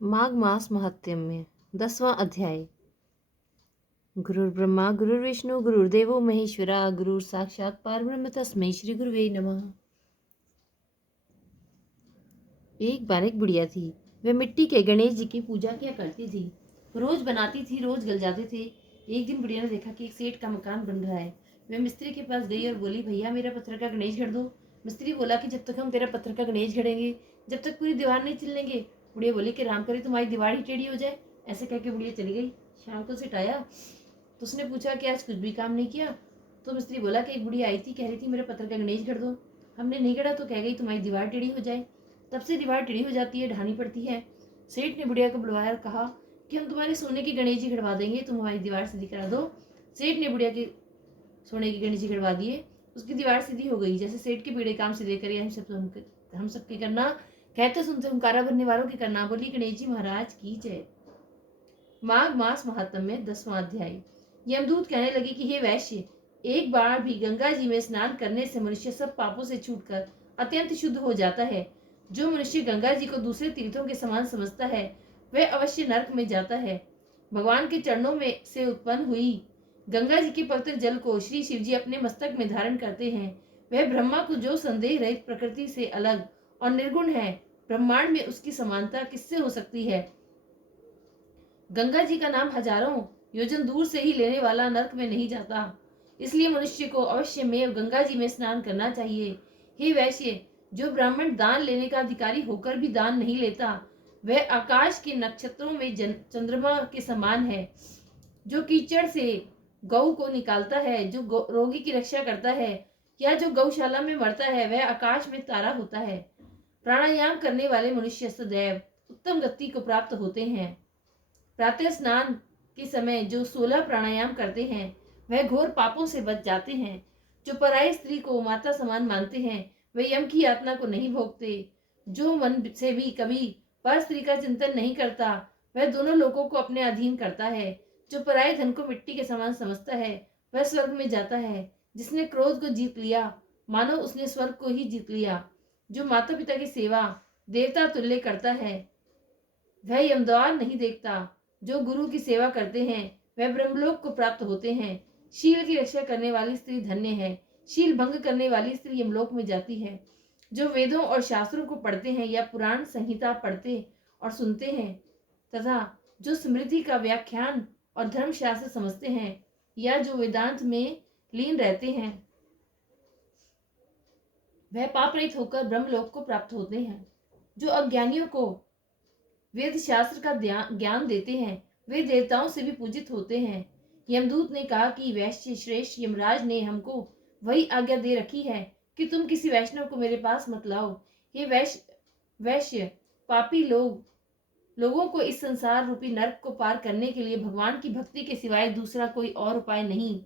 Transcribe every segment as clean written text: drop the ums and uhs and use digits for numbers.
माघ मास महात्म्य 10वां अध्याय। गुरुर्ब्रह्मा गुरुर्विष्णु गुरुर्देवो महेश्वरा गुरुर साक्षात परब्रह्म तस्मै श्री गुरुवे नमः। एक बार एक बुढ़िया थी। वह मिट्टी के गणेश जी की पूजा किया करती थी। रोज बनाती थी, रोज गल जाते थे। एक दिन बुढ़िया ने देखा कि एक सेठ का मकान बन रहा है। वह मिस्त्री के पास गई और बोली, भैया मेरा पत्थर का गणेश गढ़ दो। मिस्त्री बोला कि जब तक हम तेरा पत्थर का गणेश गढ़ेंगे जब तक पूरी दीवार नहीं चिल लेंगे। बुढ़िया बोली कि राम करे तुम्हारी दीवार ही टेढ़ी हो जाए। ऐसे कह के बुढ़िया चली गई। शाम को सेठ आया तो उसने पूछा कि आज कुछ भी काम नहीं किया। तो मिस्त्री बोला कि एक बुढ़िया आई थी, कह रही थी मेरा पत्थर का गणेश गढ़ दो। हमने नहीं गढ़ा तो कह गई तुम्हारी दीवार टेढ़ी हो जाए। तब से दीवार टेढ़ी हो जाती है, ढानी पड़ती है। सेठ ने बुढ़िया को बुलवाया और कहा कि हम तुम्हारे सोने की गणेश जी गढ़वा देंगे, तुम हमारी दीवार सीधी करा दो। सेठ ने बुढ़िया के सोने की गणेश जी गढ़वा दिए। उसकी दीवार सीधी हो गई। जैसे सेठ के पीड़े काम सीधे करे हम सबके करना। कहते सुनते हुंकारा भरने वालों की करना। बोली गणेश जी महाराज की जय। माघ मास महात्म्य 10वां अध्याय। यमदूत कहने लगे कि हे वैश्य, एक बार भी गंगा जी में स्नान करने से मनुष्य सब पापों से छूटकर अत्यंत शुद्ध हो जाता है। जो मनुष्य गंगा जी को दूसरे तीर्थों के समान समझता है वह अवश्य नरक में जाता है। भगवान के चरणों में से उत्पन्न हुई गंगा जी के पवित्र जल को श्री शिव जी अपने मस्तक में धारण करते हैं। वह ब्रह्मा को जो संदेह रहित प्रकृति से अलग और निर्गुण है, ब्रह्मांड में उसकी समानता किससे हो सकती है। गंगा जी का नाम हजारों योजन दूर से ही लेने वाला नरक में नहीं जाता। इसलिए मनुष्य को अवश्य में गंगा जी में स्नान करना चाहिए। हे वैश्य, जो ब्राह्मण दान लेने का अधिकारी होकर भी दान नहीं लेता वह आकाश के नक्षत्रों में चंद्रमा के समान है। जो कीचड़ से गौ को निकालता है, जो रोगी की रक्षा करता है या जो गौशाला में मरता है वह आकाश में तारा होता है। प्राणायाम करने वाले मनुष्य सदैव उत्तम गति को प्राप्त होते हैं। प्रातः स्नान के समय जो 16 प्राणायाम करते हैं वह घोर पापों से बच जाते हैं। जो पराई स्त्री को माता समान मानते हैं वे यम की यातना को नहीं भोगते। जो मन से भी कभी पर स्त्री का चिंतन नहीं करता वह दोनों लोगों को अपने अधीन करता है। जो पराये धन को मिट्टी के समान समझता है वह स्वर्ग में जाता है। जिसने क्रोध को जीत लिया मानो उसने स्वर्ग को ही जीत लिया। जो माता पिता की सेवा देवता तुल्य करता है वह यमद्वार नहीं देखता। जो गुरु की सेवा करते हैं वह ब्रह्मलोक को प्राप्त होते हैं। शील की रक्षा करने वाली स्त्री धन्य है। शील भंग करने वाली स्त्री यमलोक में जाती है। जो वेदों और शास्त्रों को पढ़ते हैं या पुराण संहिता पढ़ते और सुनते हैं तथा जो स्मृति का व्याख्यान और धर्मशास्त्र समझते हैं या जो वेदांत में लीन रहते हैं वह पाप रहित होकर ब्रह्मलोक को प्राप्त होते हैं। जो अज्ञानियों को वेद शास्त्र का ज्ञान देते हैं वे देवताओं से भी पूजित होते हैं। यमदूत ने कहा कि वैश्य श्रेष्ठ यमराज ने हमको वही आज्ञा दे रखी है कि तुम किसी वैष्णव को मेरे पास मत लाओ। ये वैश्य पापी लोगों को इस संसार रूपी नरक को पार करने के लिए भगवान की भक्ति के सिवाय दूसरा कोई और उपाय नहीं।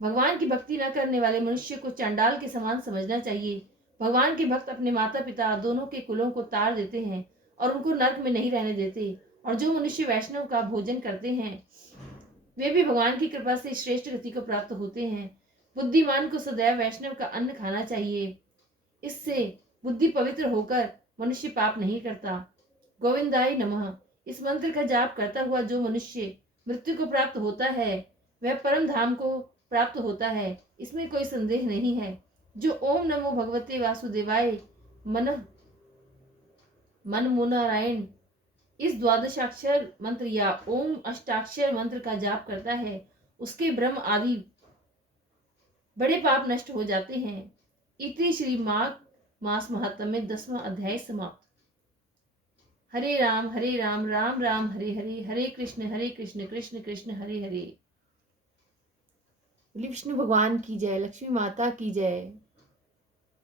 भगवान की भक्ति न करने वाले मनुष्य को चांडाल के समान समझना चाहिए। भगवान के भक्त अपने माता पिता दोनों के कुलों को तार देते हैं और उनको नरक में नहीं रहने देते। और जो मनुष्य वैष्णव का भोजन करते हैं वे भी भगवान की कृपा से श्रेष्ठ गति को प्राप्त होते हैं। बुद्धिमान को सदैव वैष्णव का अन्न खाना चाहिए। इससे बुद्धि पवित्र होकर मनुष्य पाप नहीं करता। गोविंदाय नमः। इस मंत्र का जाप करता हुआ जो मनुष्य मृत्यु को प्राप्त होता है वह परम धाम को प्राप्त होता है, इसमें कोई संदेह नहीं है। जो ओम नमो भगवते वासुदेवाय मन मुनारायण इस द्वादशाक्षर मंत्र या ओम अष्टाक्षर मंत्र का जाप करता है उसके ब्रह्म आदि बड़े पाप नष्ट हो जाते हैं। इति श्री माघ मास महात्म्य 10वां अध्याय समाप्त। हरे राम राम राम हरे हरे, हरे कृष्ण कृष्ण कृष्ण हरे हरे। विष्णु भगवान की जय, लक्ष्मी माता की जय।